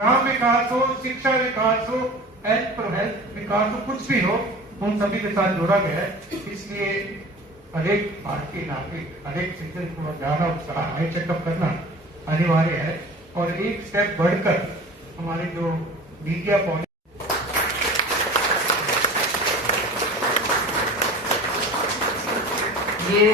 ग्राम विकास हो, शिक्षा विकास हो, हेल्थ विकास हो, कुछ भी हो, उन सभी के साथ जोड़ा गया है। इसलिए हर एक भारतीय नागरिक, हर एक सिटीजन को ज्यादा उत्साह है, चेकअप करना अनिवार्य है। और एक स्टेप बढ़कर हमारे जो मीडिया पॉलिसी, ये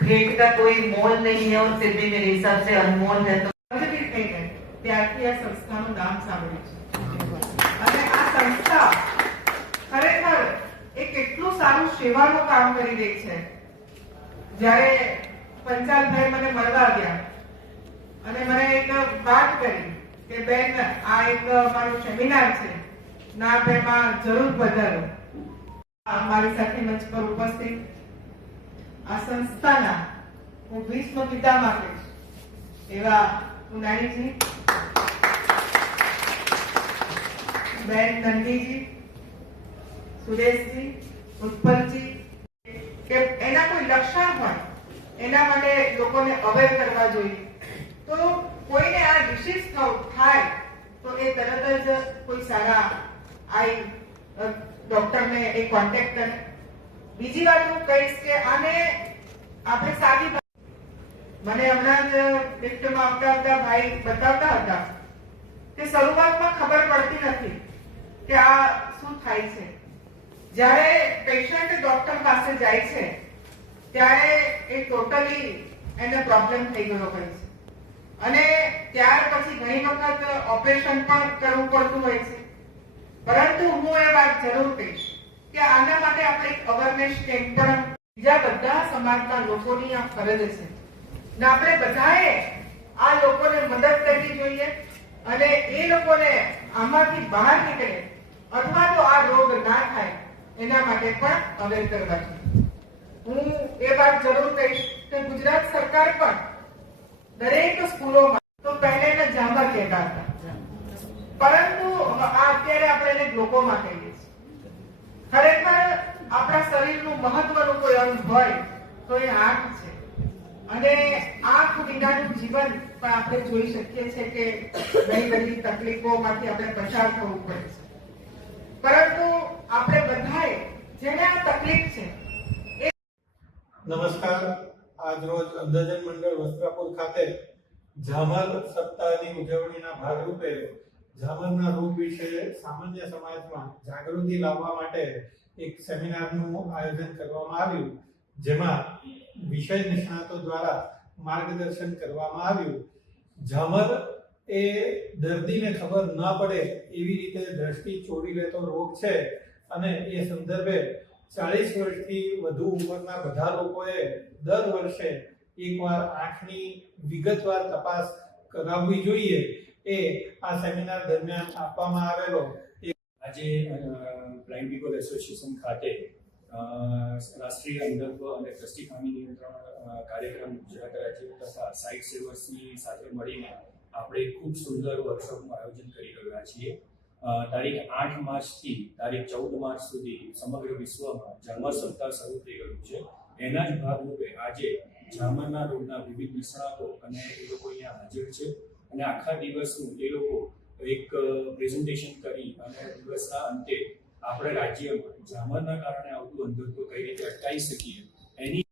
भेंट का कोई मोल नहीं है और फिर भी मेरे हिसाब से अनमोल है। तो પોઝિટિવ થઈ ગઈ ત્યારથી આ સંસ્થાનું નામ સાંભળ્યું છે અને આ સંસ્થા ખરેખર એક એટલું સારું સેવાનું કામ કરી રહી છે। જ્યારે પંચાલભાઈ મને મળવા ગયા અને મને એક વાત કરી કે બેન આ એક મારો સેમિનાર છે, ના આપ એમાં જરૂર પધારો। મારી સાથે મંચ પર ઉપસ્થિત આ સંસ્થાના હું ભીષ્મ પિતામહ કહીશ એવા ઉનાણીજી, બેન નંદીજી, સુરેશજી, ઉત્પલજી, કે એના કોઈ લક્ષણ હોય એના માટે લોકોને અવેર કરવા જોઈએ। તો કોઈને આ ડિસીઝ થાય તો એ તરત જ કોઈ સારા આઈ ડોક્ટરને એ કોન્ટેક્ટ કરે। બીજી વાત હું કહીશ કે આને આપણે સાદી, મને હમણાં જ લિફ્ટમાં આવતા ભાઈ બતાવતા હતા કે શરૂઆતમાં ખબર પડતી નથી કે આ શું થાય છે। જ્યારે પેશન્ટ ડોક્ટર પાસે જાય છે ત્યારે એ ટોટલી એને પ્રોબ્લેમ થઈ ગયો હોય છે અને ત્યાર પછી ઘણી વખત ઓપરેશન પણ કરવું પડતું હોય છે। પરંતુ હું એ વાત જરૂર કહીશ કે આના માટે આપણે એક અવેરનેસ કેમ્પ પણ, બીજા બધા સમાજના લોકોની આ ફરજ છે ને આપણે બધાએ આ લોકોને મદદ કરવી જોઈએ અને એ લોકોને આમાંથી બહાર નીકળે અથવા તો આ રોગ ના થાય એના માટે પણ અવેર કરવા જોઈએ। હું એ વાત જરૂર કહીશ કે ગુજરાત સરકાર પણ દરેક સ્કૂલોમાં, તો પહેલા એને ઝામર કહેતા હતા પરંતુ અત્યારે આપણે એને ગ્લોકોમા કહીએ છીએ। ખરેખર આપણા શરીરનું મહત્વનું કોઈ અંગ હોય તો એ આંખ છે અને આંખ વિનાનું જીવન પણ આપણે જોઈ શકીએ છીએ કે ઘણી બધી તકલીફોમાંથી આપણે પસાર થવું પડે છે। પરંતુ આપણે બધાએ જેને આ તકલીફ છે એ નમસ્કાર। આજ રોજ અંધજન મંડળ વસ્ત્રાપુર ખાતે ઝામર સપ્તાહની ઉજવણીના ભાગરૂપે ઝામરના રોગ વિશે સામાન્ય સમાજમાં જાગૃતિ લાવવા માટે એક સેમિનારનું આયોજન કરવામાં આવ્યું, જેમાં વિષય નિષ્ણાતો દ્વારા માર્ગદર્શન કરવામાં આવ્યું। ઝામર એ દર્દીને ખબર ન પડે એવી રીતે દ્રષ્ટિ ચોરી લેતો રોગ છે અને એ સંદર્ભે 40 વર્ષથી વધુ ઉંમરના બધા લોકોએ દર વર્ષે એકવાર આંખની વિગતવાર તપાસ કરાવવી જોઈએ, એ આ સેમિનાર દરમિયાન આપવામાં આવેલો। આજે બ્લાઇન્ડ પીપલ એસોસિએશન ખાતે રાષ્ટ્રીય અંધત્વ અને દ્રષ્ટિ ખામી નિયંત્રણ કાર્યક્રમ ગુજરાત રાજ્ય તથા સાઇટ સેવર્સની સાથે મળીને આપણે ખૂબ સુંદર વર્કશોપનું આયોજન કરી રહ્યા છીએ। તારીખ 8 માર્ચથી તારીખ 14 માર્ચ સુધી સમગ્ર વિશ્વમાં ઝામર સપ્તાહ શરૂ થઈ રહ્યું છે। એના જ ભાગરૂપે આજે ઝામરના રોગના વિવિધ નિષ્ણાતો અને એ લોકો અહીંયા હાજર છે અને આખા દિવસનું એ લોકો એક પ્રેઝન્ટેશન કરી અને દિવસના અંતે આપણે રાજ્યમાં ઝામરના કારણે આવતું અંધત્વ કઈ રીતે અટકાવી શકીએ એની